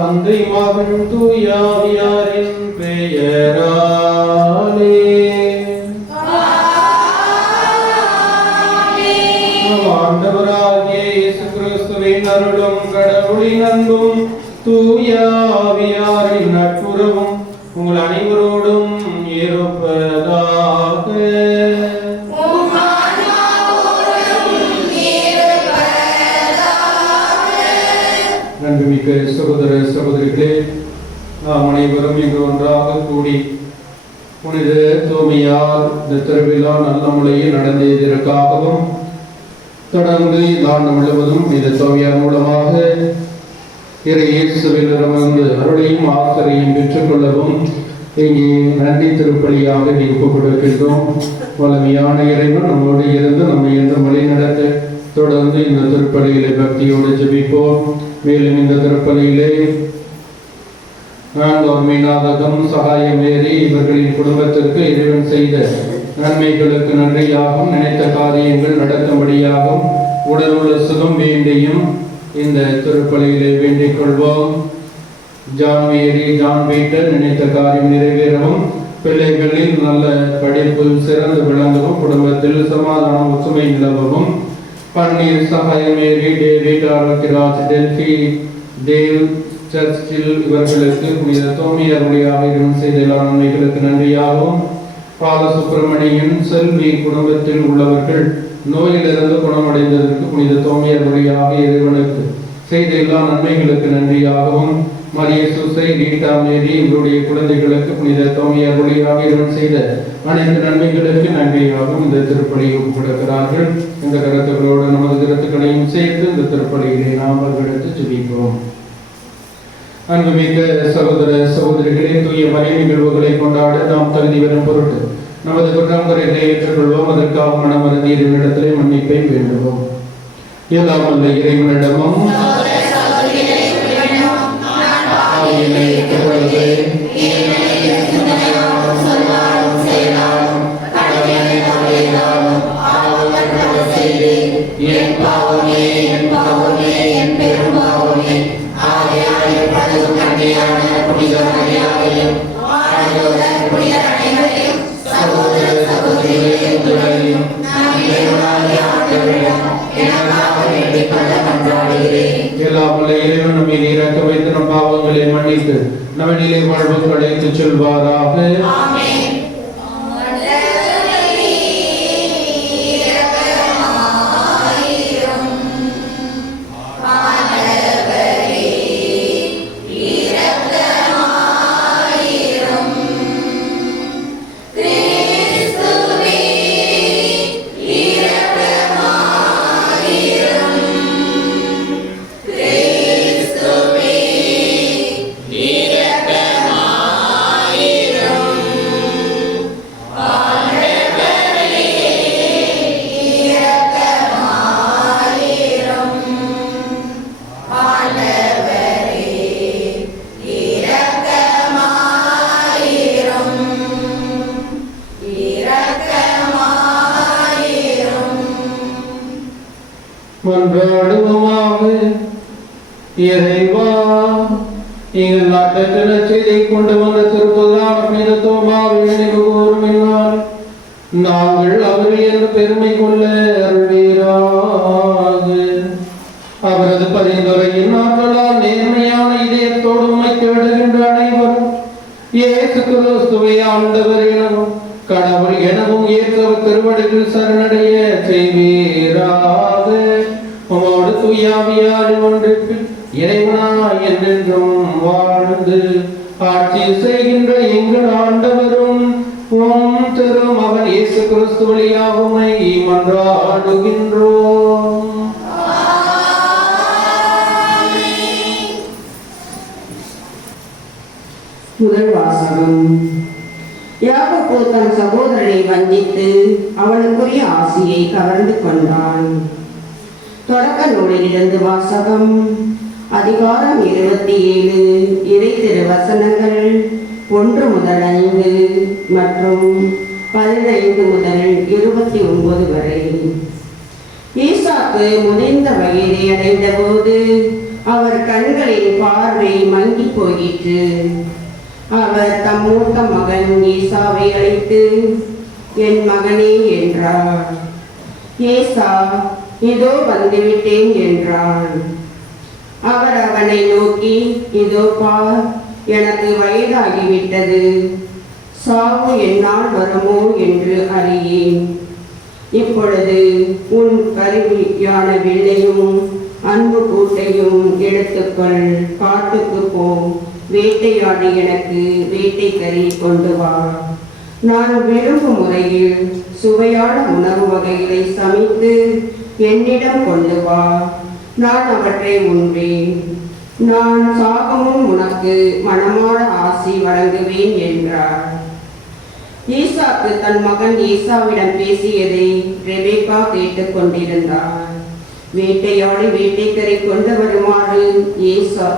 தந்தை மகன் தூயாவியாரின் பெயராலே ஆண்டவராகிய இயேசு கிறிஸ்துவின் அருளும் கடவுளின் அன்பும் தூயாவியாரின் நட்புறவும் உங்கள் அனைவரோடும் இருப்பதாக. நன்றிமிக்க சகோதர சகோதரிகளே, நாம் அனைவரும் இங்கு ஒன்றாக கூடி புனித தோமையார் இந்த திருவிழா நல்ல முறையில் நடந்ததற்காகவும் தொடர்ந்து இந்த ஆண்டு முழுவதும் இந்த தோமையார் மூலமாக இயேசுவிலிருந்து அருளையும் ஆசிரியையும் பெற்றுக்கொள்ளவும் இங்கே நன்றி திருப்பலியாக ஒப்புக் கொடுக்கின்றோம். வல்லமையான இறைவன் நம்மோடு இருந்து நம்மை என்றும் வழி நடத்த தொடர்ந்து இந்த திருப்பலியிலே பக்தியோடு ஜெபிப்போம். மேலும் இந்த திருப்பலியிலே நான்காம் மீனாதகம் சகாயமேறி இவர்களின் குடும்பத்திற்கு இறைவன் செய்த நன்மைகளுக்கு நன்றியாகவும் நினைத்த காரியங்கள் நடக்கும்படியாகவும் உடலுள்ள சுகம் வேண்டியும் இந்த திருப்பலியிலே வேண்டிக் கொள்வோம். ஜான் மேரி ஜான் பீட்டர் நினைத்த காரியம் நிறைவேறவும், பிள்ளைகளில் நல்ல படிப்பு சிறந்து விளங்கவும், குடும்பத்தில் சமாதானம் ஒற்றுமை நிலவவும், பன்னீர் சகாயமேரி டேவிட் ஆரோக்கியராஜ் டெல்பி தேவ் சர்ச்சில் இவர்களுக்கு புனித தோமையார் வழியாக இறைவன் செய்த எல்லா நன்மைகளுக்கு நன்றியாகவும், பாலசுப்பிரமணியன் செல்வி குடும்பத்தில் உள்ளவர்கள் நோயிலிருந்து குணமடைந்ததற்கு புனித தோமையார் வழியாக இறைவனுக்கு செய்த எல்லா நன்மைகளுக்கு நன்றியாகவும், மரிய சுசை ரீட்டா மேரி இவருடைய குழந்தைகளுக்கு புனித தோமையார் வழியாக இறைவன் செய்த அனைத்து நன்மைகளுக்கு நன்றியாகவும் இந்த திருப்பலியை ஒப்புக்கொடுக்கிறார்கள். இந்த கருத்துக்களோடு நமது கருத்துக்களையும் சேர்த்து இந்த திருப்பலியிலே நாம் எடுத்து ஜெபிப்போம். அன்புமிக்க சகோதர சகோதரிகளே, தூய மறை நிகழ்வுகளை கொண்டாட நாம் தகுதி பெறும் பொருட்டு நமது குற்றங்குறைகளை ஏற்றுக்கொள்வோம். அதற்காக மனமருந்தி இறைவனிடத்திலே மன்னிப்பை வேண்டுவோம். எல்லாம் வல்ல இறைவனிடமும் பாவங்களை மன்னித்து நவநிலை வாழ்வுக்கு அழைத்துச் செல்வாராக. மன்றாடுவோமாக. இறைவா, எங்கள் நாட்டுக்கு நற்செய்தியை கொண்டு வந்த திருப்புதலான புனித தோமாவை நினைவு கூறும் என்னால் நாங்கள் அவர்கள் என்று பெருமை கொள்ள அருள்வீராக. அவரது பரிந்துரையின் ஆற்றலால் நேர்மையான இதயத்தோடு உம்மை தேடுகின்ற அனைவரும் இயேசு கிறிஸ்துவை ஆண்டவர் எனவும் கடவுள் எனவும் ஏற்றவர் திருவடிகள் சரணடைய செய்வீராக. உமோடு தூயாவியாரின் ஒன்றிற்பில் இறைவனாய் என்றென்றும் வாழ்ந்து ஆட்சி செய்கின்ற எங்கள் ஆண்டவரும் உம் திருமகன் இயேசு கிறிஸ்து வழியாக உம்மை மன்றாடுகின்றோம். முதல் வாசகம். யாக்கோபு தன் சகோதரனை வஞ்சித்து அவனுக்குரிய ஆசியை கவர்ந்து கொண்டான். தொடக்க நூலிலிருந்து வாசகம். அதிகாரம் 27 இறை திரு வசனங்கள் 1 முதல் 5 மற்றும் 15 முதல் 29 வரை. ஈசாக்கு முதிர்ந்த வயதை அடைந்த போது அவர் கண்களின் பார்வை மங்கி போயிற்று. அவர் தம் மூத்த மகன் ஏசாவை அழைத்து, என் மகனே என்றார். ஏசா, இதோ வந்துவிட்டேன் என்றான். அவர் அவனை நோக்கி, இதோ பார், எனக்கு வயதாகிவிட்டது, சாவு என்னால் வருமோ என்று அறியேன். இப்பொழுது உன் கருவியான வில்லையும் அன்பு கூட்டையும் எடுத்துக்கொள், காட்டுக்கு போ, வேட்டையாடி எனக்கு வேட்டைக்கறி கொண்டு வா. நான் விரும்பும் முறையில் சுவையான உணவு வகைகளை சமைத்து என்னிடம் கொண்டு வா, நான் அவற்றை உண்பேன். நான் சாகமும் உனக்கு மனமான ஆசி வழங்குவேன் என்றார். ஈசாக்கு தன் மகன் ஏசாவிடம் பேசியதை ரெபேக்கா கேட்டுக் கொண்டிருந்தார். வேட்டையாடி வேட்டைக்கறி கொண்டு வருமாறு ஏசா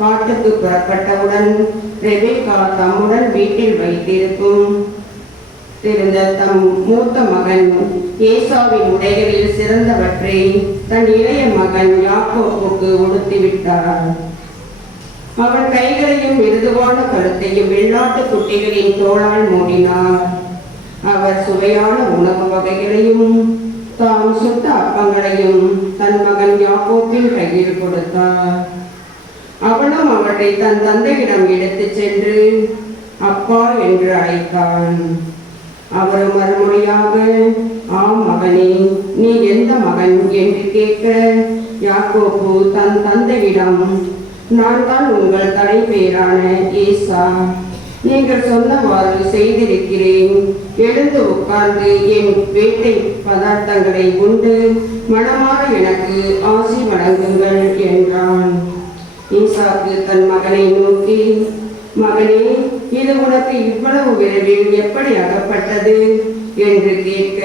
காட்டுக்கு புறப்பட்டவுடன் ரெபேக்கா தம்முடன் வீட்டில் வைத்திருக்கும் தம் மூத்த மகன் ஏசாவின் உடைகளில் சிறந்தவற்றை தன் இளைய மகன் யாக்கோப்புக்கு உடுத்திவிட்டார். அவன் கைகளையும் மிருதுவான கழுத்தையும் வெள்ளாட்டு குட்டிகளின் தோளால் மூடினார். அவர் சுவையான உணவு வகைகளையும் தாம் சுட்ட அப்பங்களையும் தன் மகன் யாக்கோப்பின் கையில் கொடுத்தார். அவனும் அவற்றை தன் தந்தையிடம் எடுத்துச் சென்று அப்பா என்று அழைத்தான். அவர் மறுமொழியாக, ஆம் மகனே, நீ எந்த மகன் என்று கேட்க, யாக்கோப்பு தன் தந்தையிடம், நான் தான் உங்கள் தலைப்பேரான ஏசா, நீங்கள் சொன்னவாறு செய்திருக்கிறேன். எழுந்து உட்கார்ந்து என் வேட்டை பதார்த்தங்களை உண்டு மனமாற எனக்கு ஆசி வழங்குங்கள் என்றான். ஈசாக்கு தன் மகனை நோக்கி, மகனே, இது உனக்கு இவ்வளவு விரைவில் எப்படி அகப்பட்டது என்று கேட்க,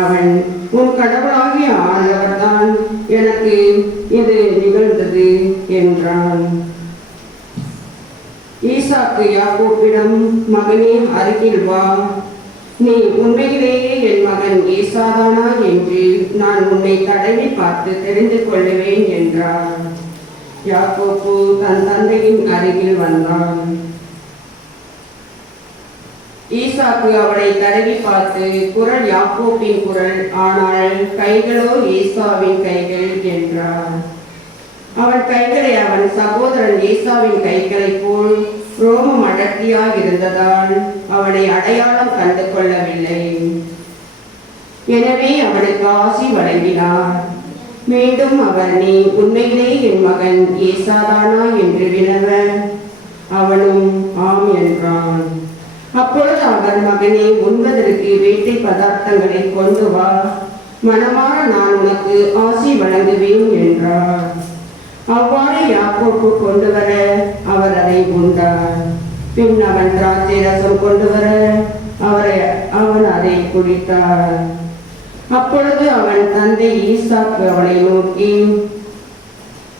அவன், உன் கடவுளாகிய ஆண்டவர்தான் எனக்கு இது நிகழ்ந்தது என்றான். ஈசாக்கு யாக்கோப்பிடம், மகனே, அருகில் வா, நீ உண்மையிலேயே என் மகன் ஏசாதானா என்று நான் உன்னை தடவி பார்த்து தெரிந்து கொள்ளுவேன் என்றார். யாக்கோப்பு தன் தந்தையின் அருகில் வந்தான். ஈசாக்கு அவளை தடவி பார்த்து, குரல் யாக்கோப்பின் குரல், ஆனால் கைகளோ ஏசாவின் கைகள் என்றார். அவன் கைகளை அவன் சகோதரன் ஏசாவின் கைகளைப் போல் ரோமம் அடர்த்தியாக இருந்ததால் அவனை அடையாளம் கண்டு கொள்ளவில்லை. எனவே அவனுக்கு ஆசி வழங்கினார். மீண்டும் அவர், நீ உண்மையிலே என் மகன் ஏசாதானா என்று வினவ, அவனும் ஆம் என்றான். அப்பொழுது அவர், மகனே, உண்பதற்கு வேட்டை பதார்த்தங்களை கொண்டு வா, மனமாற நான் உனக்கு ஆசி வழங்குவேன் என்றார். அவ்வாறு யாக்கோப்பு கொண்டு வர அவர் அதை உண்டார். பின் அவன் திராட்சை ரசம் கொண்டு வர அவன் அதை குடித்தார். அப்பொழுது அவன் தந்தை ஈசாக்கு அவனை நோக்கி,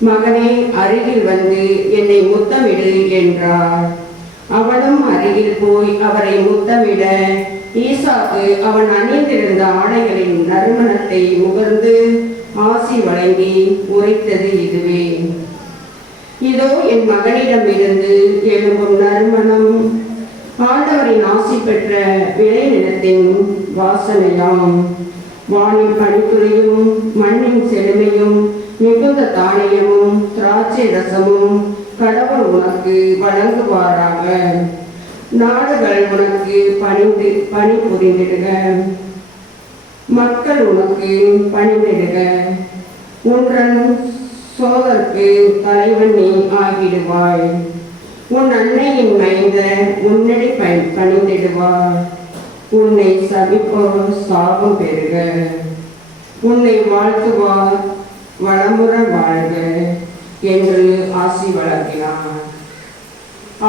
மகனே, அருகில் வந்து என்னை முத்தமிடு என்றார். அவனும் அருகில் போய் அவரை முத்தமிட, ஈசாக்கு அவன் அணிந்திருந்த ஆடைகளின் நறுமணத்தை முகர்ந்து ஆசி வழங்கி உரைத்தது இதுவே, இதோ என் மகனிடமிருந்து எழும்பும் நறுமணம் ஆண்டவரின் ஆசி பெற்ற விளை நிலத்தின் வாசனையாம். வானின் பனித்துளியும் மண்ணின் செழுமையும் மிகுந்த தானியமும் திராட்சை ரசமும் கடவுள் உனக்கு வழங்குவாராக. நாடுகள் உனக்கு பணி புரிந்திடுக, மக்கள் உனக்கு பணிந்திடுக. உன்றன் சோதற்கு தலைவன் நீ ஆகிடுவாய். உன் அன்னையின் மைந்த உன்னடி பணிந்திடுவார். உன்னை சபிப்போர் சாபம் பெறுக, உன்னை வாழ்த்துவார் வளமுற வாழ்க என்று ஆசி வழங்கினார்.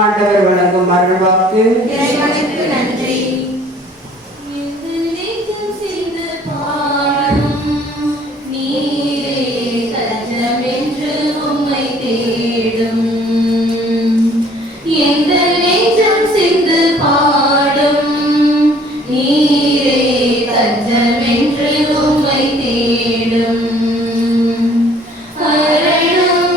ஆண்டவர் வழங்கும் அருள்வாக்கு. இறைவனுக்கு நன்றி. அரணும்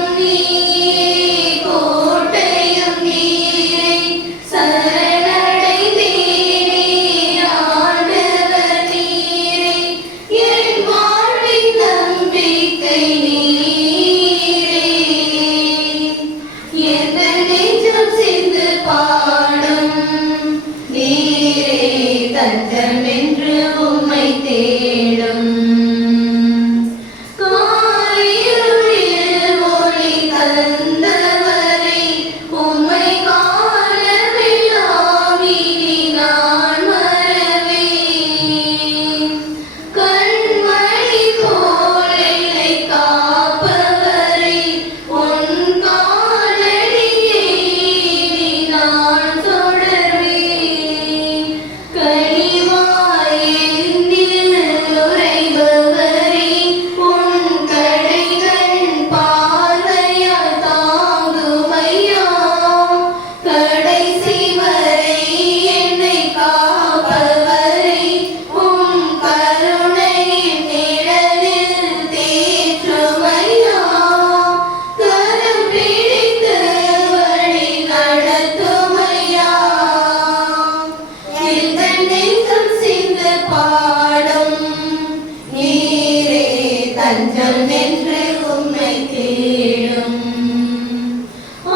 தஞ்சம் என்று உம்மை தேடும்.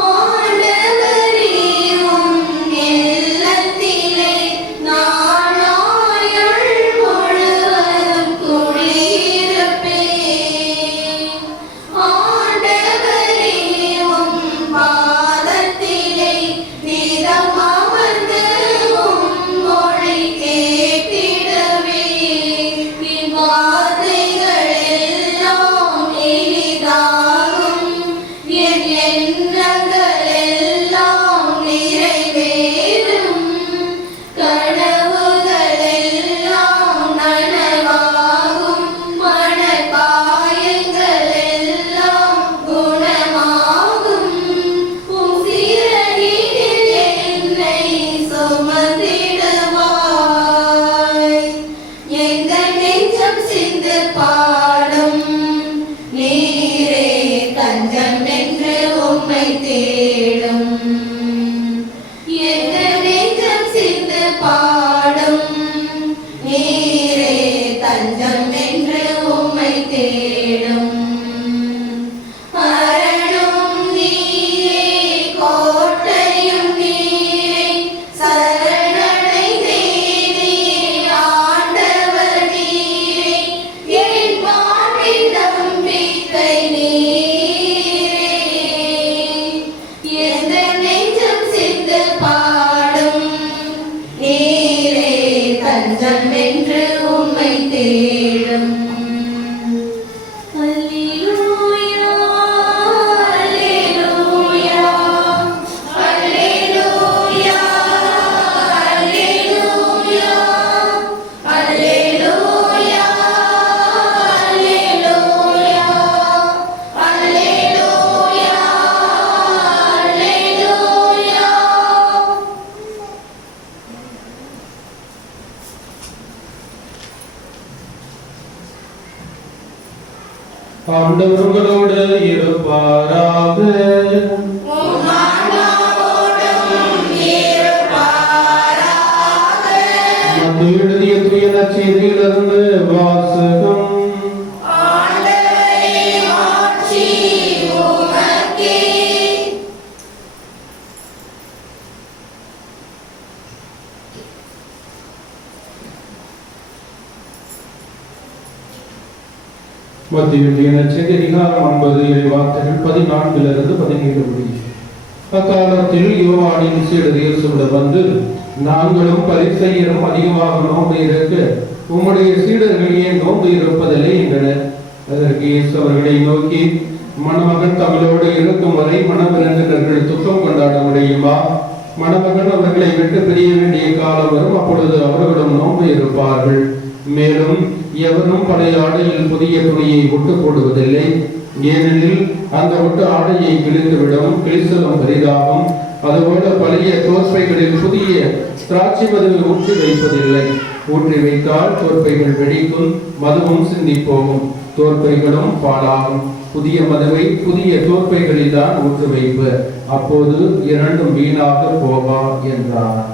ஆண்டவரே, உம் இல்லத்திலே நான் ஆயுள் முழுவதும் குடியிருப்பேன். ஆண்டவரே, உம் பாதத்திலே நிதம் அமர்ந்து உம் மொழி கேட்டிடுவேன். என் வார்த்தைகள் எல்லாம் இனிதாகும், என் எண்ணங்கள் எல்லாம் நிறைவேறும். கனவுகள் எல்லாம் நனவாகும், மனக்காயங்கள் எல்லாம் குணமாகும். உம் சிறகினில் என்னை சுமந்திடுவாய். எங்கள் நெஞ்சம் சிந்து பாடும், நீரே தஞ்சம் என்று உம்மை தேடும். எங்கள் நெஞ்சம் சிந்து பாடும், நீரே தஞ்சம் என்று உம்மை தேடும். அரணும் நீரே, கோட்டையும் நீரே, சரணடைந்தேனே ஆண்டவர் நீரே. என் வாழ்வின் நம்பிக்கை நீரே. எங்கள் நெஞ்சம் சிந்து பாடும், நீரே தஞ்சம் என்று உம்மை தேடும். அல்லேலூயா, அல்லேலூயா, அல்லேலூயா, அல்லேலூயா, அல்லேலூயா, அல்லேலூயா, அல்லேலூயா, அல்லேலூயா. ஆண்டவர் உங்களோடு இருப்பாராக. உம் ஆன்மாவோடும் இருப்பாராக. மத்தேயு எழுதிய தூய நற்செய்தியிலிருந்து வாசகம். ஆண்டவரே, மாட்சி உமக்கே. மத்தேயு எழுதிய நற்செய்தி அதிகாரம் 9 இறைவார்த்தைகள் 14 17 முடிய. அக்காலத்தில் யோவானின் சீடர் இயேசுவிடம் வந்து, நாங்களும் பரிசேயரும் அதிகமாக நோன்பு இருக்க உம்முடைய சீடர்கள் ஏன் நோன்பு இருப்பதில்லை என்றனர். அதற்கு இயேசு அவர்களை நோக்கி, மணமகன் தங்களோடு இருக்கும் வரை மணவிருந்தினர்கள் துக்கம் கொண்டாட முடியுமா? மணமகன் அவர்களை விட்டு பிரிய வேண்டிய காலம் வரும், அப்பொழுது அவர்களும் நோன்பு இருப்பார்கள். மேலும் எவரும் பழைய ஆடையில் புதிய துணியை ஒட்டு போடுவதில்லை, ஏனெனில் அந்த ஒட்டு ஆடையை கிழித்துவிடும், கிழிசலும் பெரிதாகும். அதுபோல பழைய தோற்பைகளில் புதிய திராட்சை மதுவை ஊற்றி வைப்பதில்லை. ஊற்றி வைத்தால் தோற்பைகள் வெடிக்கும், மதுவும் சிந்தி போகும், தோற்பைகளும் பாழாகும். புதிய மதுவை புதிய தோற்பைகளில் தான் ஊற்றி வைப்பர், அப்போது இரண்டும் வீணாக போவா என்றார்.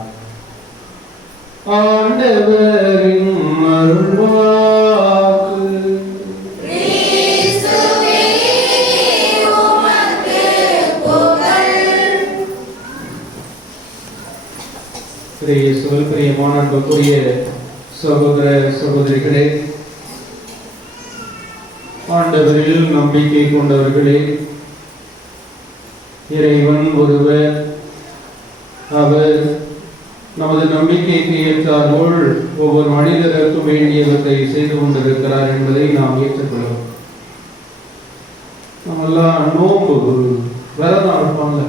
ஆண்டவரின் அருள்வாக்கு. கிறிஸ்துவே, உமக்கு புகழ். இயேசுவில் பிரியமான அன்புக்குரிய சகோதர சகோதரிகளே, ஆண்டவரில் நம்பிக்கை கொண்டவர்களே, இறைவன் ஒருவர். அவர் நமது நம்பிக்கைக்கு ஏற்றாற்போல் ஒவ்வொரு மனிதருக்கும் வேண்டியவற்றை செய்து கொண்டிருக்கிறார் என்பதை நாம் ஏற்றுக்கொள்வோம். நம்மெல்லாம் நோன்பு விரதம் இருப்போம்ல,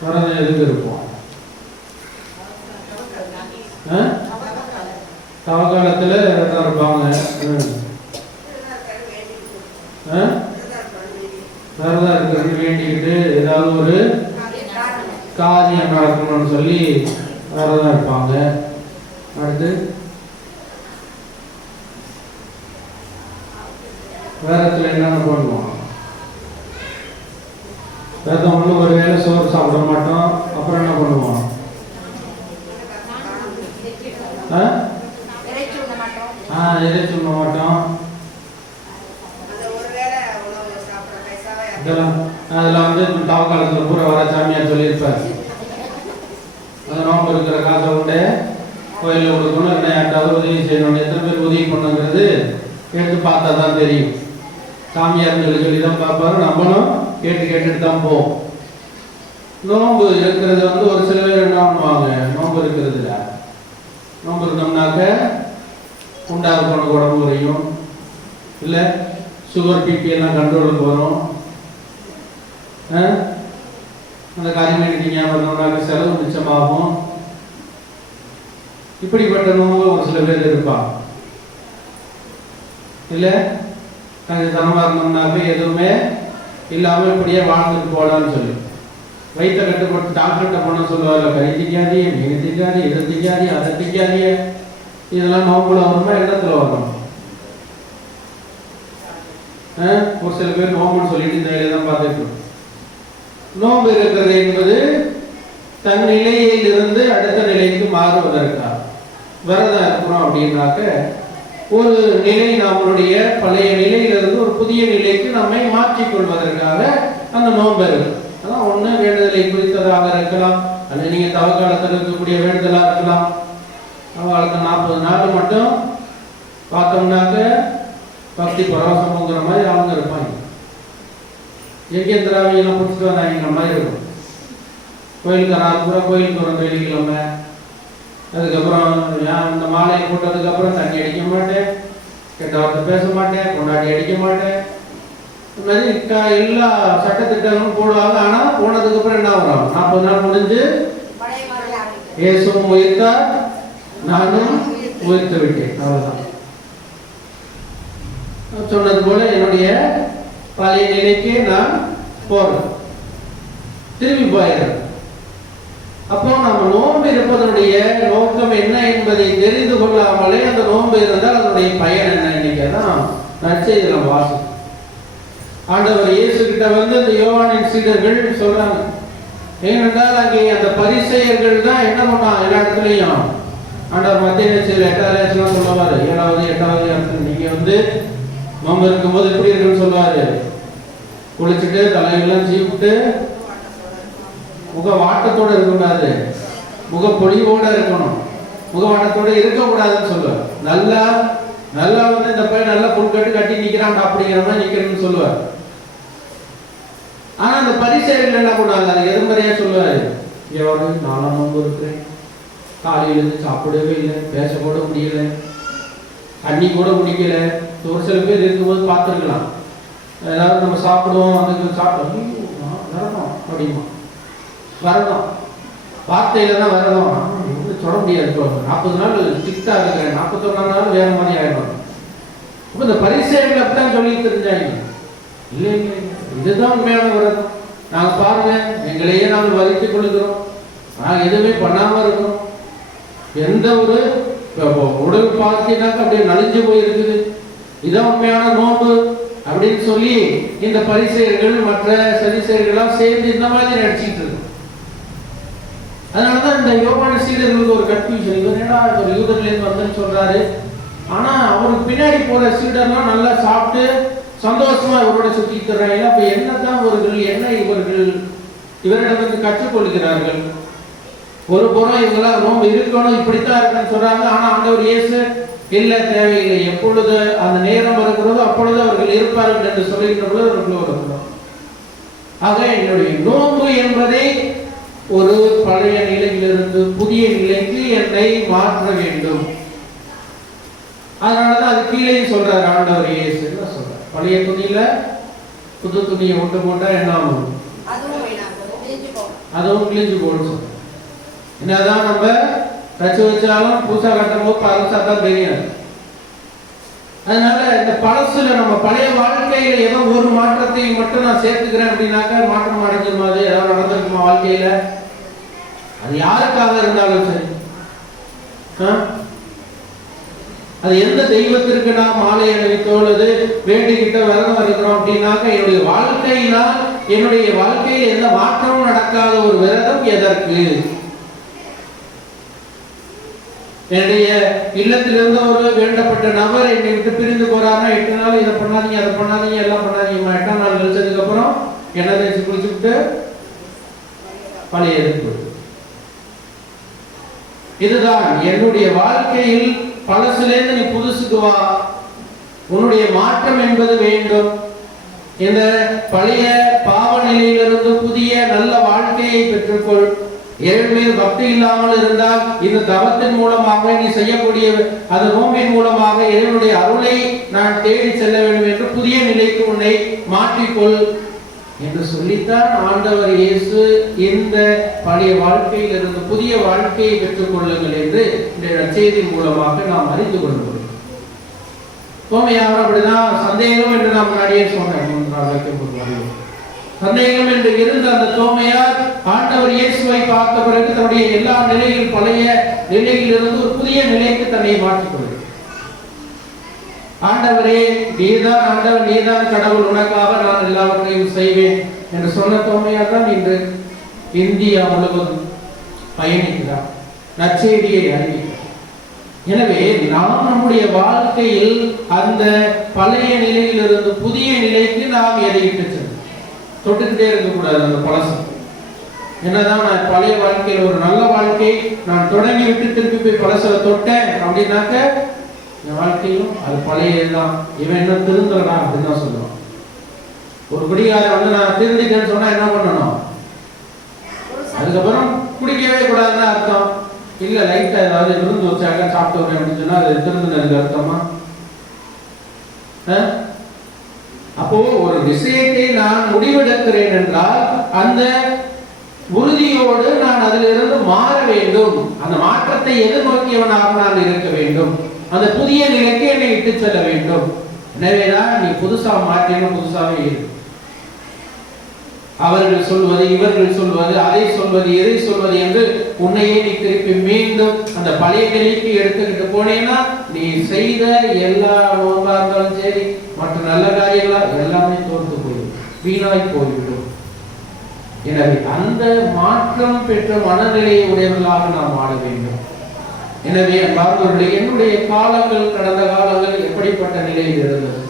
விரதம் எதுக்கு இருப்போம்? தவக்காலத்துல விரதம் இருப்பாங்க. விரதம் இருக்கிறது வேண்டிக்கிட்டு ஏதாவது ஒரு காரியம் நடக்கணும்னு சொல்லி விரதம் இருப்பாங்க. அடுத்து விரதத்துல என்னென்ன பண்ணுவோம்? விரதம் ஒன்று ஒரு வேளை சோறு சாப்பிட மாட்டோம். அப்புறம் என்ன பண்ணுவோம்? இறைச்சி உண்ண மாட்டோம். இதெல்லாம் அதெல்லாம் வந்து தவக்காலத்தில் பூரா வர சாமியார் சொல்லியிருப்பார். அது நோம்பு இருக்கிற காசை உண்டு கோயிலில் கொடுக்கணும், என்ன யாருக்காவது உதவி செய்யணும். எத்தனை பேர் உதவி பண்ணுங்கிறது எடுத்து பார்த்தா தான் தெரியும். சாமியார் சொல்லி தான் பார்ப்பாரு, நம்மளும் கேட்டுட்டு தான் போவோம். நோம்பு இருக்கிறது வந்து ஒரு சில பேர் என்ன பண்ணுவாங்க, நோம்பு இருக்கிறதுல நோம்பு இருந்தோம்னாக்க உண்டாக உடம்பு குறையும், இல்லை சுகர் பிபி எல்லாம் கண்ட்ரோலுக்கு வரும். அந்த காரியமாக ஞாபகம்னாக்க செலவு மிச்சமாகும். இப்படிப்பட்ட நோம்பு ஒரு சில பேர் இருப்பாங்க. இல்லை நாங்கள் தனமாக இருந்தோம்னாக்க எதுவுமே இல்லாமல் இப்படியே வாழ்ந்துட்டு போகலான்னு சொல்லி வயிற்ற கட்டுப்பட்டு டாக்டர்கிட்ட போன சொல்லுவாங்க, கறி திக்காதே, மீன் திக்காதே, இதை திக்காதே, அதை திக்காதே. இதெல்லாம் நோம்புல வருமா, இடத்துல வரும். ஒரு சில பேர் நோம்புன்னு சொல்லிட்டு இந்த வேலையை தான் பார்த்துட்டு. நோம்பு இருக்கிறது என்பது தன் நிலையில் இருந்து அடுத்த நிலைக்கு மாறுவதற்காக. விரதம் இருக்கிறோம் அப்படின்னாக்க ஒரு நிலை நம்மளுடைய பழைய நிலையிலிருந்து ஒரு புதிய நிலைக்கு நம்மை மாற்றிக்கொள்வதற்காக அந்த நோன்பு இருக்கு. அதான் ஒண்ணு வேண்டுதலை குறித்ததாக இருக்கலாம், அல்லது நீங்க தவக்காலத்தில் இருக்கக்கூடிய வேண்டுதலாக இருக்கலாம். அவங்களுக்கு 40 நாள் மட்டும் பார்த்தோம்னாக்க பக்தி பரவசம்ங்கிற மாதிரி அவங்க இருப்பாங்க. எங்கே திராவியெல்லாம் பிடிச்சிட்டு வந்தாங்க மாதிரி இருக்கும். கோயிலுக்கு 4 பூரா கோயிலுக்கு வரும் வெள்ளிக்கிழமை. அதுக்கப்புறம் இந்த மாலையை போட்டதுக்கப்புறம் தண்ணி அடிக்க மாட்டேன், கெட்ட வார்த்தை பேச மாட்டேன், கொண்டாடி அடிக்க மாட்டேன். இந்த மாதிரி எல்லா சட்டத்திட்டங்களும் போடுவாங்க. ஆனால் போனதுக்கப்புறம் என்ன வரும், 40 நாள் முடிஞ்சு இயேசுவும் உயிர்த்தார், நானும் உயிர்த்து விட்டேன். அவ்வளவுதான். சொன்னது போல என்னுடைய பழைய நிலைக்கு நான் போறேன், திரும்பி போயிடுறேன். அப்போ நம்ம நோன்பு இருப்பதனுடைய நோக்கம் என்ன என்பதை தெரிந்து கொள்ளாமலே அந்த நோன்பு இருந்தால் அதனுடைய பயன் என்ன இன்னைக்குதான் நற்செய்தி நம்ம வாசிக்கும். ஆண்டவர் இயேசு கிட்ட வந்து இந்த யோவானின் சீடர்கள் சொல்றாங்க. ஏனென்றால் அங்கே அந்த பரிசேயர்கள் தான் என்ன பண்ணாங்க, எல்லா இடத்துலையும் ஆண்டவர் மத்திய 8வது சொல்லுவாரு, 7வது 8வது இடத்துல நீங்க வந்து நோன்பு இருக்கும்போது எப்படி இருக்குன்னு சொல்லுவாரு, குளிச்சுட்டு தலையெல்லாம் சீவிட்டு முக வாட்டத்தோட இருக்கக்கூடாது, முக பொழிவோட இருக்கணும், முகவாட்டத்தோட இருக்கக்கூடாதுன்னு சொல்லுவார். நல்லா நல்லா வந்து இந்த பையன் நல்லா புல்கட்டு கட்டி நிக்கிறான் அப்படிங்கிற மாதிரி நிக்கிறேன்னு சொல்லுவார். ஆனா அந்த பரிசேயர்கள் என்ன பண்ணாங்க, அது எதிர்மறையா சொல்லுவாரு. எவ்வளவு நானும் நோன்பு இருக்கிறேன், காலையில இருந்து சாப்பிடவே இல்லை, பேச கூட முடியல, தண்ணி கூட குடிக்கல. ஒரு சில பேர் இருக்கும்போது பார்த்துருக்கலாம், ஏதாவது நம்ம சாப்பிடுவோம், அதுக்கு சாப்பிட்டோம் வரணும் அப்படிமா வரணும், வார்த்தையில தான் வரணும், சொல்ல முடியாது. 40 நாள் ஸ்ட்ரிக்டா இருக்கிறேன், 41 நாள் வேற மாதிரி ஆயிடும். அப்ப இந்த பரிசேயர்கள் அப்படிதான் சொல்லி தெரிஞ்சாங்க. இல்லை இல்லை, இதுதான் உண்மையான விரதம். நாங்க பாருங்க, எங்களையே நாங்கள் வலித்துக் கொள்கிறோம், நாங்கள் எதுவுமே பண்ணாம இருக்கிறோம், எந்த ஒரு உடல் பார்த்தீங்கன்னாக்க அப்படியே நலிஞ்சு போயிருக்குது, இதான் உண்மையான நோன்பு அப்படின்னு சொல்லி இந்த பரிசேயர்கள் மற்ற சதிசேயர்கள்லாம் சேர்ந்து இந்த மாதிரி நடிச்சிட்டு இருக்கு. அதனாலதான் இந்த யோவான் சீடர்களுக்கு ஒரு கன்ஃபியூஷன். இவர் என்னடா ஒரு யூதர்லேருந்து வந்தேன்னு சொல்றாரு, ஆனா அவருக்கு பின்னாடி போற சீடர்லாம் நல்லா சாப்பிட்டு சந்தோஷமா இவரோட சுத்தி தர்றாங்க. அப்ப என்னதான் இவர்கள் என்ன இவரிடமிருந்து கற்றுக்கொள்கிறார்கள்? ஒரு புறம் இவங்கெல்லாம் நோன்பு இருக்கணும், இப்படித்தான் இருக்குன்னு சொல்றாங்க. ஆனா ஆண்டவர் இயேசு இல்ல, தேவையில்லை, எப்பொழுது அந்த நேரம் வருகிறதோ அப்பொழுது அவர்கள் இருப்பார்கள் என்று சொல்லுகின்ற பொழுது அவர்கள் வருகிறோம். ஆக என்னுடைய நோன்பு என்பதை ஒரு பழைய நிலையிலிருந்து புதிய நிலைக்கு என்னை மாற்ற வேண்டும். அதனாலதான் அது கீழே சொல்றாரு ஆண்டவர் இயேசு சொல்றார், பழைய துணியில புது துணியை ஒட்டு போட்டா என்ன ஆகும், அதுவும் கிழிஞ்சு போடும் சொல்ற. என்னதான் நம்ம தச்சு வச்சாலும் பூசா கட்டும் போது பழசா தான் தெரியும். அதனால இந்த பழசுல நம்ம பழைய வாழ்க்கையில ஏதோ ஒரு மாற்றத்தை மட்டும் நான் சேர்த்துக்கிறேன் அப்படின்னாக்கா மாற்றம் அடைஞ்சிருமா, அது ஏதாவது நடந்திருக்குமா வாழ்க்கையில? அது யாருக்காக இருந்தாலும் சரி, அது எந்த தெய்வத்திற்கு நாம் மாலை அணிவித்தோடு வேண்டிக்கிட்ட விரதம் இருக்கிறோம் அப்படின்னாக்க என்னுடைய வாழ்க்கையினால் என்னுடைய வாழ்க்கையில் எந்த மாற்றமும் நடக்காத ஒரு விரதம் எதற்கு? என்னுடைய இல்லத்திலிருந்து ஒரு வேண்டப்பட்ட நபர் என்னை விட்டு பிரிந்து போறாருன்னா 8 நாள் இதை பண்ணாதீங்க அதை பண்ணாதீங்க எல்லாம் பண்ணாதீங்க, 8ஆம் நாள் கழிச்சதுக்கு அப்புறம் எண்ணெய் தேய்ச்சி குளிச்சுட்டு பழைய எதுக்கு. இதுதான் என்னுடைய வாழ்க்கையில் பழசுலேருந்து நீ புதுசுக்கு வா. உன்னுடைய மாற்றம் என்பது வேண்டும். இந்த பழைய பாவ நிலையிலிருந்து புதிய நல்ல வாழ்க்கையை பெற்றுக்கொள். இறைவன் பக்தி இல்லாமல் இருந்தால் இந்த தவத்தின் மூலமாக நீ செய்யக்கூடிய அந்த நோம்பின் மூலமாக இறைவனுடைய அருளை நான் தேடி செல்ல வேண்டும் என்று புதிய நிலைக்கு உன்னை மாற்றிக்கொள் என்று சொல்லித்தான் ஆண்டவர் இயேசு இந்த பழைய வாழ்க்கையில் இருந்து புதிய வாழ்க்கையை பெற்றுக் கொள்ளுங்கள் என்று இந்த நற்செய்தியின் மூலமாக நாம் அறிந்து கொள்கிறோம். தோமையார் அப்படிதான் சந்தேகம் என்று நாம் முன்னாடியே சொன்னேன். சந்தேகம் என்று இருந்த அந்த தோமையார் ஆண்டவர் இயேசுவை பார்த்த பிறகு தன்னுடைய எல்லா நிலையில் பழைய நிலையில் இருந்து ஒரு புதிய நிலைக்கு தன்னை மாற்றிக்கொள்கிறார். ஆண்டவரே நீதான் ஆண்டவர், நீதான் கடவுள், உனக்காக நான் எல்லாவற்றையும் செய்வேன் என்று சொன்ன தோமையார் தான் இன்று இந்தியா முழுவதும் பயணிக்கிறார், நற்செய்தியை அறிவிக்கிறார். எனவே நாம் நம்முடைய வாழ்க்கையில் அந்த பழைய நிலையிலிருந்து புதிய நிலைக்கு நாம் எதையிட்டு செல்லும் தொட்டுக்கிட்டே இருக்கக்கூடாது. அந்த பழசம் என்னதான் நான் பழைய வாழ்க்கையில் ஒரு நல்ல வாழ்க்கை நான் தொடங்கி விட்டு திருப்பி போய் பழசல தொட்டேன் அப்படின்னாக்க என் வாழ்க்கையும் அது பழையதான். இவன் என்ன திருந்தலடா அப்படின்னு தான் சொல்லுவான். ஒரு குடிகாரன் வந்து நான் திருந்திட்டேன்னு சொன்னா என்ன பண்ணணும்? அதுக்கப்புறம் குடிக்கவே கூடாதுன்னு அர்த்தம் இல்ல. லைட்டா ஏதாவது விருந்து வச்சாக்க சாப்பிட்டு வரேன் அப்படின்னு சொன்னா அது திருந்தினதுக்கு அர்த்தமா? அப்போ ஒரு விஷயத்தை நான் முடிவெடுக்கிறேன் என்றால் அந்த உறுதியோடு நான் அதிலிருந்து மாற வேண்டும். அந்த மாற்றத்தை எதிர்நோக்கியவனாக நான் இருக்க வேண்டும். அந்த புதிய நிலைக்கு என்னை இட்டு செல்ல வேண்டும். எனவேதான் நீ புதுசா மாற்றினும் புதுசாவே இருக்கு. அவர்கள் சொல்வது, இவர்கள் சொல்வது, அதை சொல்வது, எதை சொல்வது என்று உன்னையே நீ திருப்பி மீண்டும் அந்த பழைய நிலைக்கு எடுத்துக்கிட்டு போனேன்னா நீ செய்த எல்லா நோன்பா இருந்தாலும் சரி மற்ற நல்ல காரியங்களா எல்லாமே தோற்று போயிடும், வீணாய் போய்விடும். எனவே அந்த மாற்றம் பெற்ற மனநிலையை உடையவர்களாக நாம் வாழ வேண்டும். எனவே அன்பார்ந்தவர்களே, என்னுடைய காலங்கள் கடந்த காலங்கள் எப்படிப்பட்ட நிலையில் இருந்தது?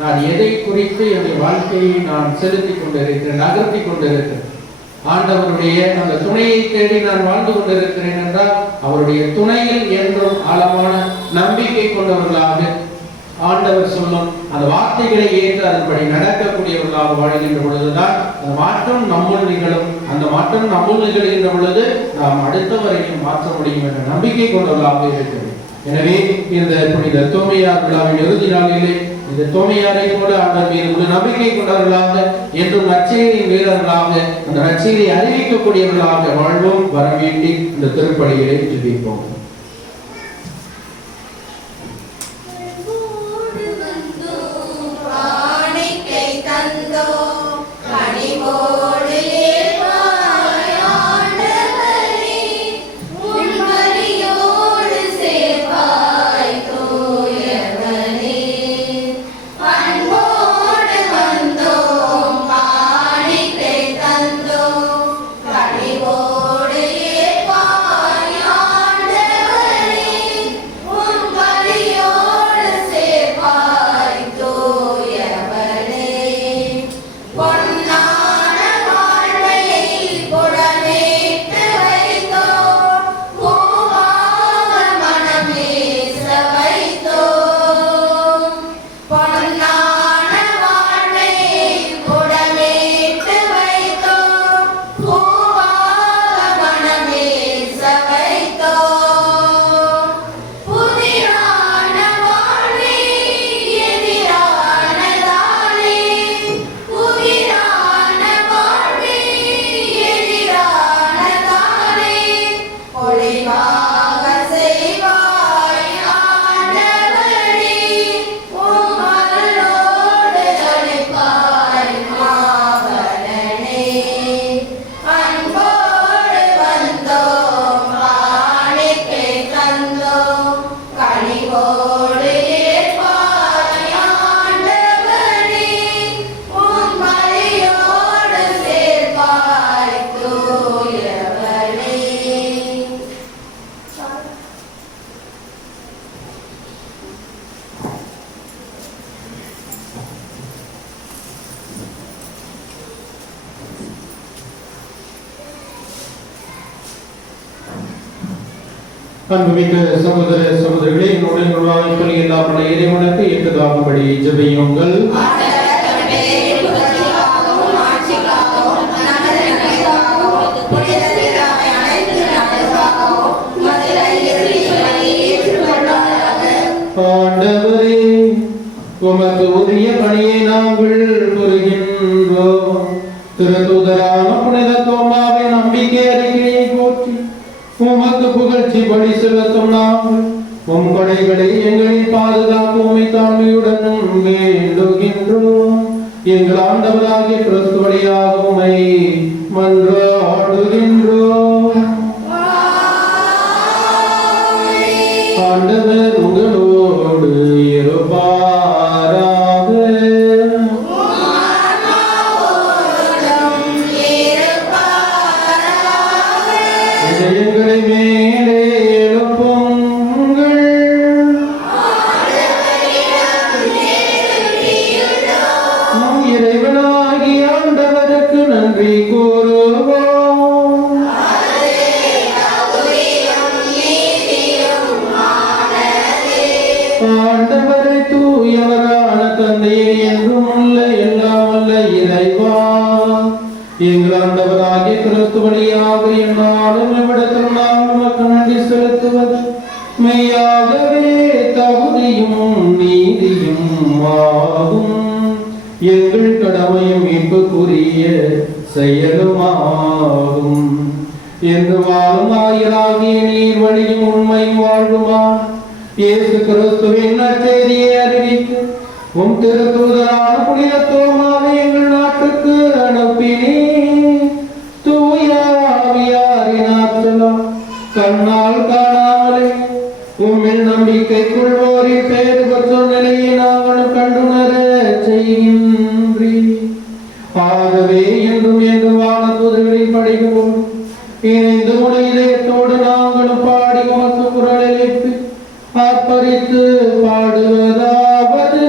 நான் எதை குறித்து என்னுடைய வாழ்க்கையை நான் செலுத்திக் கொண்டிருக்கிறேன், நகர்த்தி கொண்டிருக்கிறேன்? ஆண்டவருடைய அந்த துணையை தேடி நான் வாழ்ந்து கொண்டிருக்கிறேன் என்றால் அவருடைய துணையில் என்றும் ஆழமான நம்பிக்கை கொண்டவர்களாக ஆண்டவர் சொல்லும் அந்த வார்த்தைகளை ஏற்று அதன்படி நடக்கக்கூடியவர்களாக வாழ்கின்ற பொழுதுதான் அந்த மாற்றம் நம்முள் நிகழும். அந்த மாற்றம் நம்முள் நிகழ்கின்ற பொழுது நாம் அடுத்தவரையும் மாற்ற முடியும் என்ற நம்பிக்கை கொண்டவர்களாக இருக்கிறது. எனவே இந்த புனித தோமையார் விழாவின் இறுதி நாளிலே இந்த தோமையாரை போல ஆண்டவர் மீது ஒரு நம்பிக்கை கொண்டவர்களாக என்றும் நற்செய்தியின் வீரர்களாக அந்த நற்செய்தியை அறிவிக்கக்கூடியவர்களாக வாழ்வோம். வர வேண்டி இந்த திருப்பலிகளை ஜெபிப்போம். செய்வாய் ஆண்டவரே, உம் அருளோ அன்புமிக்க சகோதர சகோதரிகளே, என்னுடைய நுழைப்பலி எல்லாம் இறைவனுக்கு ஏற்றதாகும்படி ஜெபியுங்கள். ஆண்டவரே, உமக்கு உரிய பணியை நாங்கள் புரிகின்றோம். திருத்தூதரான புனித தோமாவின் நம்பிக்கை அறிக்கையை போற்றி உமக்கு புகழ்ச்சி படி செலுத்தும் நாங்கள் உம் கொடைகளை எங்களின் பாதுகாப்பு உம்மை தாழ்மையுடன் வேண்டுகின்றோம். எங்கள் ஆண்டவராகிய கிறிஸ்து வழியாக உம்மை மன்றாடுகின்றோம். ஆண்டவர் உங்களோடு இருப்பாராக. இதயங்களை மேலே எழுப்புங்கள். நம் இறைவனாகிய ஆண்டவருக்கு நன்றி கூறுவோம். ஆண்டவரை தூயவரான தந்தையே, என்றும் உள்ள எல்லாம் உள்ள இறைவா, எங்கள் ஆண்டவராகிய கிறிஸ்து வழியாக என்னாலும் எவ்விடத்திலும் நாம் உமக்கு நன்றி செலுத்துவது மெய்யாகவே தகுதியும் நீதியும் ஆகும். எங்கள் கடமையும் மீட்புக்குரிய செயலுமாகும். என்று வாழும் ஆயராகிய நீர் வழியும் உண்மையும் வாழ்வுமா இயேசு கிறிஸ்துவின் நற்செய்தியை அறிவிக்க உம் திருத்தூதரான புனித தோமாவை எங்கள் நாட்டுக்கு அனுப்பினீர். தூய ஆவியாரின் ஆற்றலால் கண்ணால் காணாமலே உம்மில் நம்பிக்கை கொள்வோரின் பேறு பெற்ற நிலையை நாங்கள் கண்டுணர செய்கின்றீர். ஆகவே என்றும் என்று வான தூதர்களின் படிகளும் இணைந்து உடைய இதயத்தோடு நாங்களும் பாடி உமக்கு குரல் எழுப்பி ஆர்ப்பரித்து பாடுவதாவது: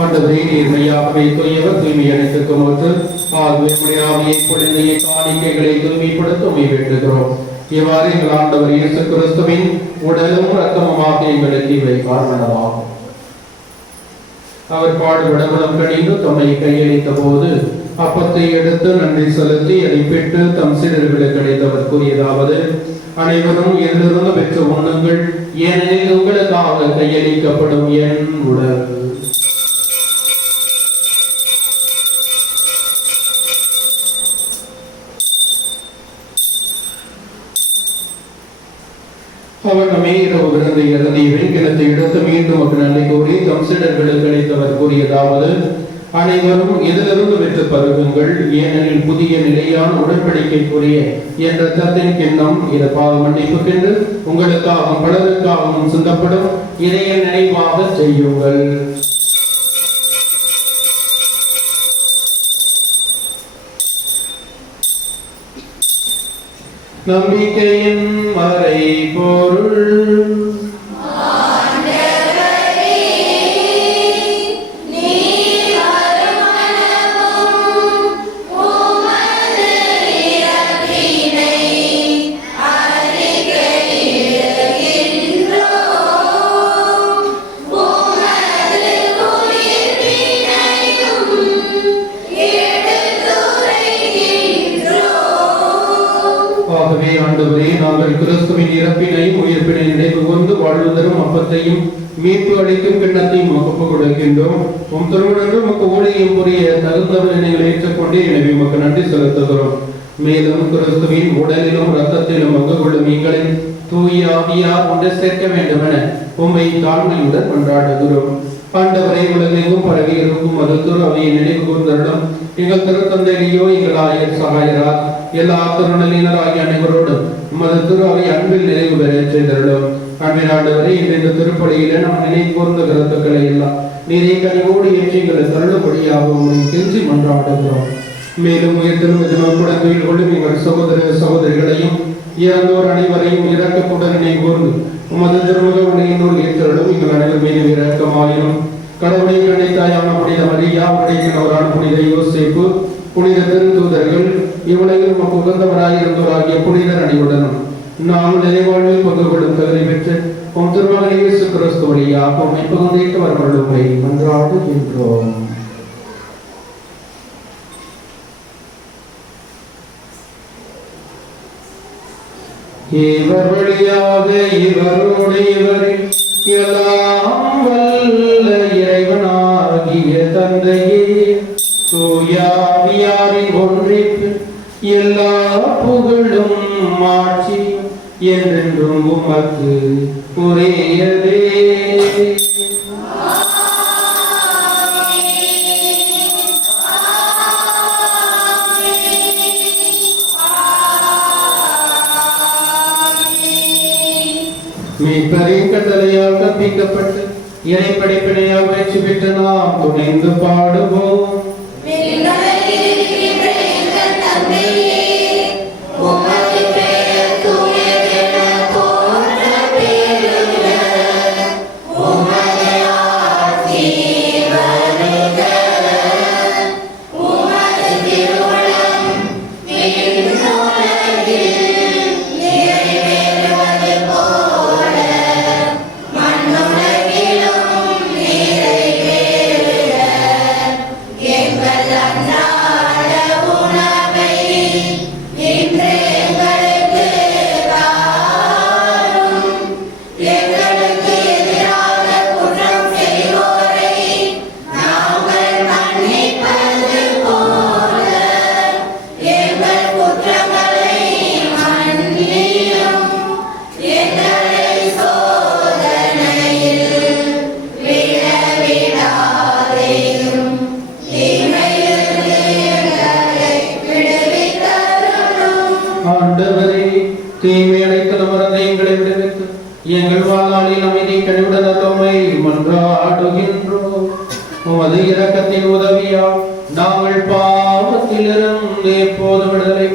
ஆண்டவரே, நீர் மெய்யாகவே தூயவர், தூய்மை அனைத்துக்கும் ஒன்று. ஆகிய ஆவியை பொழிந்த காணிக்கைகளை தூய்மைப்படுத்த உம்மை வேண்டுகிறோம். இவ்வாறு எங்கள் ஆண்டவர் இயேசு கிறிஸ்துவின் உடலும் இரத்தமுமாக எங்களுக்கு இவை காரணமாகும். அவர் பாடுபட உடம்புலம் கணிந்து தம்மை கையளித்த போது அப்பத்தை எடுத்து நன்றி செலுத்தி அதை பெற்று தம் சீடர்களுக்கு அளித்தவர் கூறியதாவது: அனைவரும் எதிலிருந்து பெற்று உண்ணுங்கள், ஏனெனில் உங்களுக்காக கையளிக்கப்படும் என் உடல். அவர் நம்மை இரவு விருந்தை இறந்தி வெண்கிணத்தை எடுத்து மீண்டும் நன்றி கூறி தம் சீடர்களுக்கு அளித்தவர் கூறியதாவது: அனைவரும் எதிலிருந்து பெற்று பருகுங்கள், ஏனெனில் புதிய நிலையான உடன்படிக்கைக்குரிய என் இரத்தத்தின் கிண்ணம் இது பாவ மன்னிப்புக்கென்று உங்களுக்காகவும் பலருக்காகவும் சிந்தப்படும். இதைய நினைவாக செய்யுங்கள். நம்பிக்கையின் மறைபொருள். ஆகவே ஆண்டவரே, நாங்கள் கிறிஸ்துவின் இறப்பினையும் உயிர்ப்பினை நினைவு கூர்ந்து வாழ்வு தரும் அப்பத்தையும் மீட்பு அளிக்கும் கிண்ணத்தையும் ஒப்புக் கொடுக்கின்றோம். உம் திருமணங்கள் உமக்கு ஊழியம் புரிய தகுந்தவர்களை நீங்கள் ஏற்றுக்கொண்டே, எனவே உமக்கு நன்றி செலுத்துகிறோம். மேலும் கிறிஸ்துவின் உடலிலும் இரத்தத்திலும் பங்கு கொள்ளும் எங்களை தூய ஆவியார் ஒன்று சேர்க்க வேண்டும் என உம்மை தாழ்மையுடன் கொண்டாடுகிறோம். ஆண்டவரை உலகெங்கும் பரவி இருக்கும் மருத்துவ அவையை நினைவு கூர்ந்தருளும். எங்கள் திருத்தந்தையோ எங்கள் ஆயர் சகாயரார் எல்லா திருநலினராகிய அனைவரோடும் மருத்துவ அவை அன்பில் நிறைவு பெற செய்தருளும். அன்பின் ஆண்டவரை இந்த திருப்பலியில நாம் நினைவு கூர்ந்த கருத்துக்களை எல்லாம் நீரை கனிவோடு ஏற்றி எங்களை தருளும்படியாக உங்களை கெஞ்சி மன்றாடுகிறோம். மேலும் உயர்த்தலும் குழந்தையில் கொள்ளும் எங்கள் சகோதர சகோதரிகளையும் இறந்தோர் அனைவரையும் இறக்கத்துடன் நினைவு கூர்ந்து உமது திருமுக உடையினோர் ஏற்றலும் எங்கள் அனைவர் மீது இறக்கமாயினும். கடவுளை கிடைத்தாயான புனித மரியா, உடையினவரான புனித யோசேப்பு, புனித திருத்தூதர்கள், இவ்வுலகில் நமக்கு உகந்தவராயிருந்தோராகிய புனிதர் அனைவருடனும் நாம் நிலைவாழ்வில் பங்கு கொள்ளும் தகுதி பெற்று உம் திருமகனை இயேசு கிறிஸ்து வழியாக உம்மை பகுதிக்கு வரவர்களுமை மன்றாடுகின்றோம். இவர் வழியாக இவருடையவரில் எல்லாம் வல்ல இறைவனாகிய தந்தையே, தூயாவியாரின் ஒன்றிற்கு எல்லா புகழும் மாட்சி என்றென்றும் உமக்கு உரியதே. மீட்பரின் கட்டளையால் கற்பிக்கப்பட்டு இறை படைப்பினையால் வெற்றி பெற்று நாம் துணைந்து பாடுவோம். எங்கள் வாழ்நாளில் அமைதி கனிவுடன் தம்மை மன்றாடுகின்றோம். உமது இரக்கத்தின் உதவியால் நாங்கள் பாவத்திலிருந்து எப்போதும் விடுதலை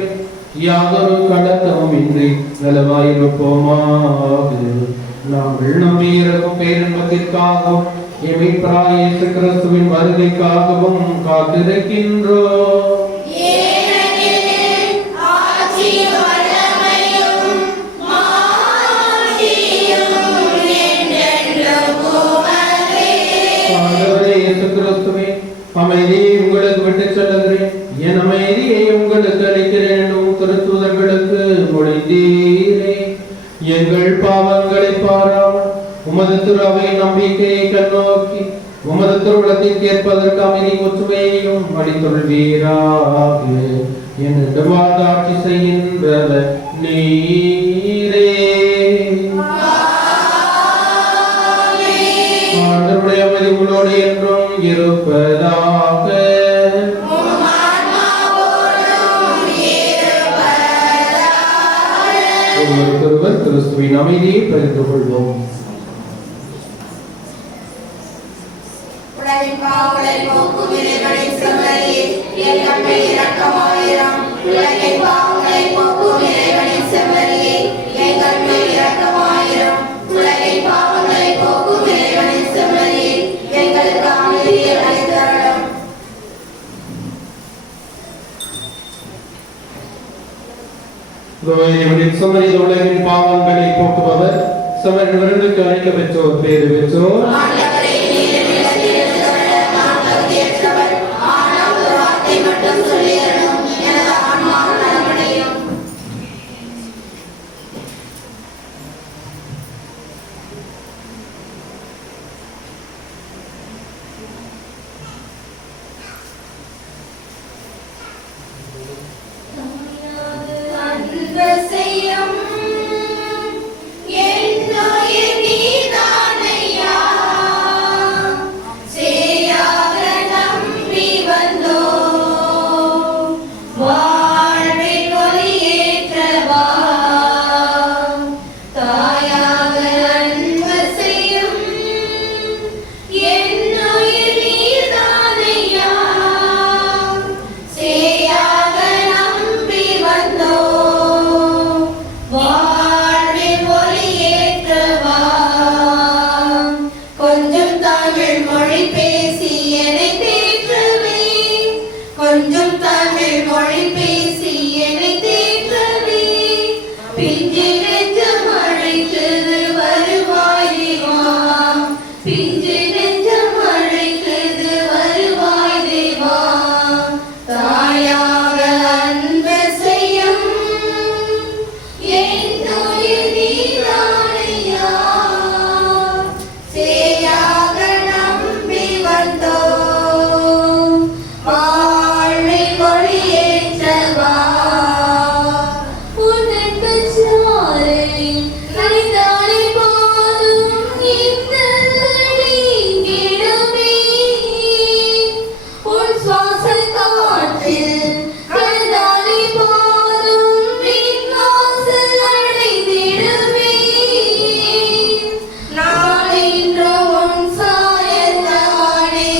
யாதொரு கலக்கமும் இன்றி நலமாயிருப்போமாக. நாங்கள் நம்பி இருக்கும் பேரின்பத்திற்காகவும் எமிப்ராய் இயேசு கிறிஸ்துவின் வருகைக்காகவும் காத்திருக்கின்றோம். அமைதியை உங்களுக்கு விட்டு செல்லுகிறேன், என் அமைதியை உங்களுக்கு அளிக்கிறேன். திருத்தூதர்களுக்கு மொழிந்தீரே. எங்கள் பாவங்களை பாராமல் உமது திருவை நம்பிக்கையை கண்ணோக்கி உமது திருவுளத்தை கேட்பதற்கு அமைதி ஒற்றுமையையும் அளித்துள்வீராக. என்று வாதாட்சி செய்கின்றவர் நீரே. ஆண்டவருடைய அமைதி உங்களோடு என்றும் இருப்பதாக. ஒருவருக்கொருவர் கிறிஸ்துவின் அமைதியை பகிர்ந்து கொள்வோம். சமரில் உலகின் பாவங்களை போக்குபவர், சமரின் விருந்துக்கு அழைக்க பெற்றோர், பேறு பெற்றோர். இனியும் தமிழ் மொழி பேசி என்னை தேற்றவே பிஞ்சு நெஞ்சம் அழைக்குது வருவாய் தேவா பிஞ்சு நெஞ்சம் அழைக்குது வருவாய் தேவா தாயாக அன்பு செய்யும் என் உயிர் நீதானையா சேயாக நம்பி வந்தோம் வாழ்வை மொழியேற்றவா உன் அன்பு சாரலில் நனைந்தாலே போதும் இந்த நீங்கிடுமே உன் சுவாச காற்றில் கலந்தாலே போதும் என் வாசல் அடைந்திடுமே நான் இன்று உன் சாயத்தானே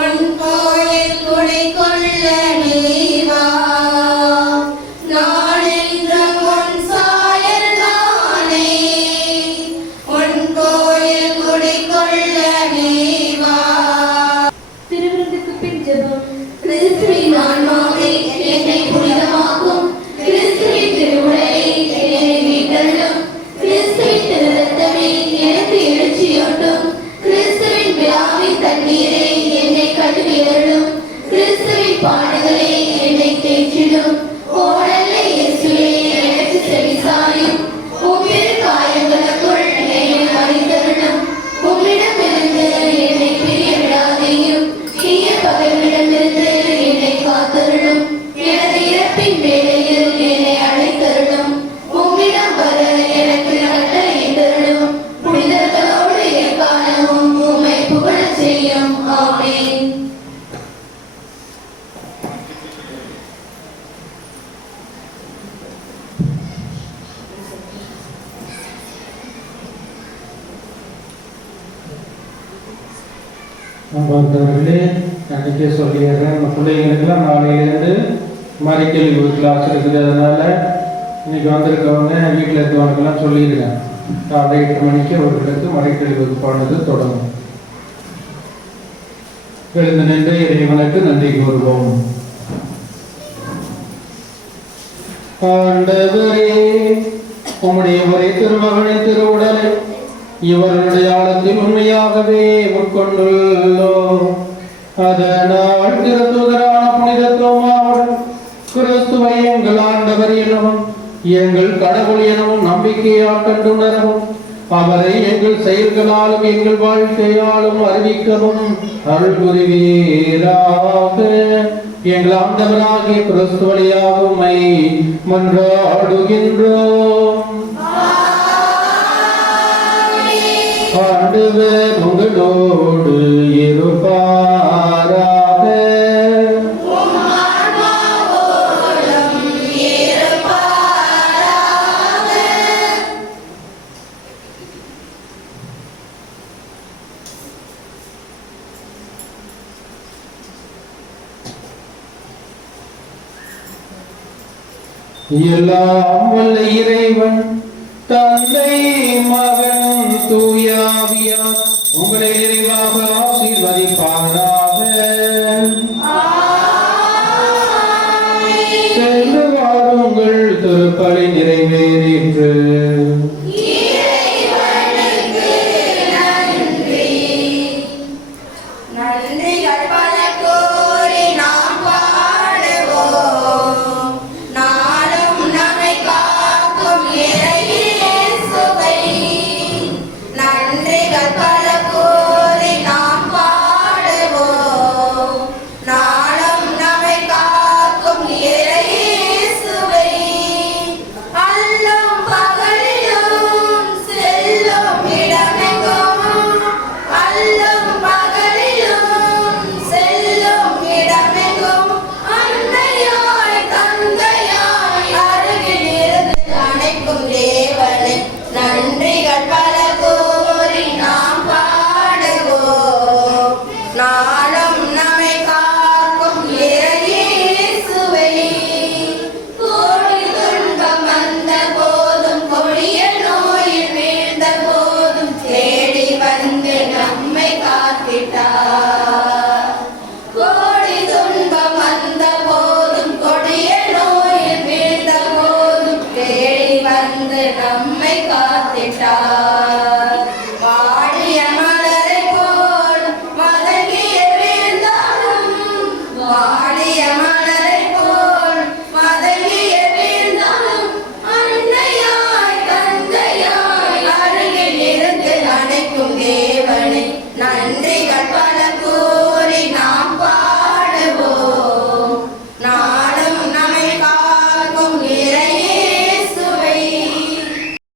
உன் கோயில் குடிகொள்ள நீவா நான் இன்று உன் சாயத்தானே உன் கோயில் குடிகொள்ள நீவா திருவிருந்துக்கு பின் ஜெபம் கிறிஸ்துவின் ஆன்மாவே என்னை புனிதமாக்கும் கிறிஸ்துவின் திருவுடலை என்னை மீட்டருளும் கிறிஸ்துவின் திருரத்தமே எனக்கு எழுச்சியூட்டும் கிறிஸ்துவின் விழாவின் தண்ணீரே என்னை கழுவியருளும் கிறிஸ்துவின் பாடுகளே என்னை தேற்றிடும் ஓடல்ல இயேசுவே எனக்கு செவிசாயும் உம்மிரு காயங்களுக்குள் என்னை அறிந்தருளும் உம்மிடமிருந்து என்னை பிரிய விடாதேயும் தீய பகைவரிடமிருந்து என்னை காத்தருளும் எனது இறப்பின் வேளையில் என்னை அழைத்தருளும் உம்மிடம் வர எனக்கு கட்டளையிட்டருளும் புனிதர்களோடு எக்காலமும் உம்மை புகழச் செய்யும் ஆமென் பார்த்தவர்களே அன்றைக்கே சொல்லிடுறேன் நம்ம பிள்ளைங்களுக்கெல்லாம் நாளையிலேருந்து மறைக்கல்வி கிளாஸ் இருக்குது. அதனால இன்னைக்கு வந்திருக்கவங்க வீட்டில் இருக்கவங்களுக்கெல்லாம் சொல்லியிருக்கேன் காலை 8 மணிக்கு அவர்களுக்கு மறைக்கல்வி வகுப்பானது தொடங்கும். எழுந்து நின்று இறைவனுக்கு நன்றி கூறுவோம். ஆண்டவரே, உம்முடைய ஒரே திருமகனின் திருவுடலை இவர்களுடைய ஆழத்தில் உண்மையாகவே உட்கொண்டுள்ளோம். அதனால் திருத்துதரான புனித தோமாவுடன் கிறிஸ்துவை எங்கள் ஆண்டவர் எனவும் எங்கள் கடவுள் எனவும் நம்பிக்கையால் கண்டுணரவும் அவரை எங்கள் செயல்களாலும் எங்கள் வாழ்க்கையாலும் அறிவிக்கவும் அருள் புரிவீராக. எங்கள் ஆண்டவராகிய கிறிஸ்து வழியாக உம்மை மன்றாடுகின்றோம். ஆண்டவர் உங்களோடு இருப்பாராக. எல்லாம் வல்ல இறைவன் தந்தை மகன் தூயாவியார் உங்களை நிறைவாக ஆசீர்வதிப்பாராக. சென்று வாருங்கள், திருப்பலி நிறைவே